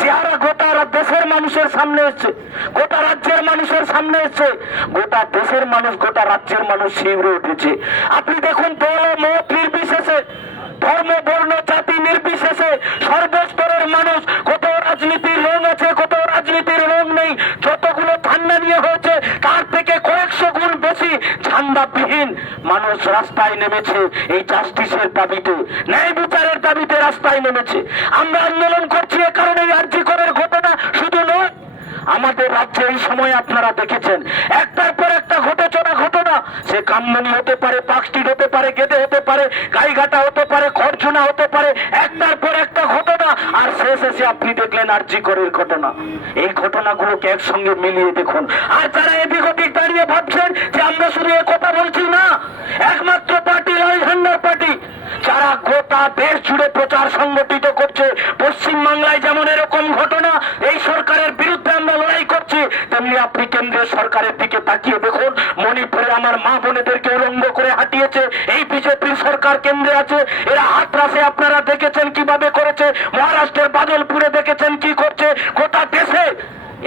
চেহারা গোটা দেশের মানুষের সামনে এসছে। গোটা রাজ্যের মানুষের সামনে এসছে। গোটা দেশের মানুষ, গোটা রাজ্যের মানুষ শিউরে উঠেছে। আপনি দেখুন দল মত নির্বিশেষে, ধর্ম, বর্ণ, জাতি নির্বিশেষে সর্বস্তরের মানুষ কত রাজনীতির রং আছে কত রাজনীতির রং নেই। যতগুলো ঠান্ডা নিয়ে হয়েছে, তার থেকে কয়েকশো গুণ বেশি ঝান্ডাবিহীন মানুষ রাস্তায় নেমেছে, এই জাস্টিসের দাবিতে, ন্যায় বিচারের দাবিতে রাস্তায় নেমেছে। আমরা আন্দোলন করছি এ কারণে আর্জি করার ঘটনা শুধু নয়, আমাদের রাজ্যে এই সময় আপনারা দেখেছেন, একটার পর একটা ঘটে চলা ঘটনা, সে কামমনি হতে পারে পাকস্টিট হতে পারে, গেদে হতে পারে, গাইঘাটা হতে পারে, খরচুনা হতে পারে, একটার পর একটা ঘটনা, আর শেষ এসে আপনি দেখলেন আরজি করের ঘটনা। এই ঘটনাগুলোকে একসঙ্গে মিলিয়ে দেখুন। আর যারা এদিক ওদিক দাঁড়িয়ে ভাবছেন যে আমরা শুধু এ কথা বলছি না একমাত্র পার্টি লাল ঝান্ডার পার্টি। যারা গোটা দেশ জুড়ে প্রচার সংগঠিত করছে পশ্চিম বাংলায় যেমন এরকম ঘটনা এই সরকারের বিরুদ্ধে আমরা লড়াই করছি, তেমনি আপনি কেন্দ্রীয় সরকারের দিকে তাকিয়ে দেখুন, মণিপুরে আমার মা বোনেদেরকে উলঙ্গ করে হাঁটিয়েছে, এই বিজেপির সরকার কেন্দ্রে আছে, এরা হাতরাসে আপনারা দেখেছেন কীভাবে করেছে, মহারাষ্ট্রের বাদলপুরে দেখেছেন কি করছে, গোটা দেশে।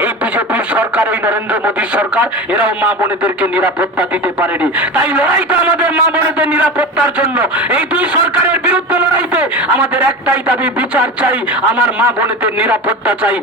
এই বিজেপির সরকার, এই নরেন্দ্র মোদীর সরকার, এরাও মা বোনেদেরকে নিরাপত্তা দিতে পারেনি। তাই লড়াইটা আমাদের নিরাপত্তার জন্য। এই দুই সরকারের বিরুদ্ধে লড়াইতে আমাদের একটাই দাবি, বিচার চাই। আমার মা বোনেদের নিরাপত্তা চাই।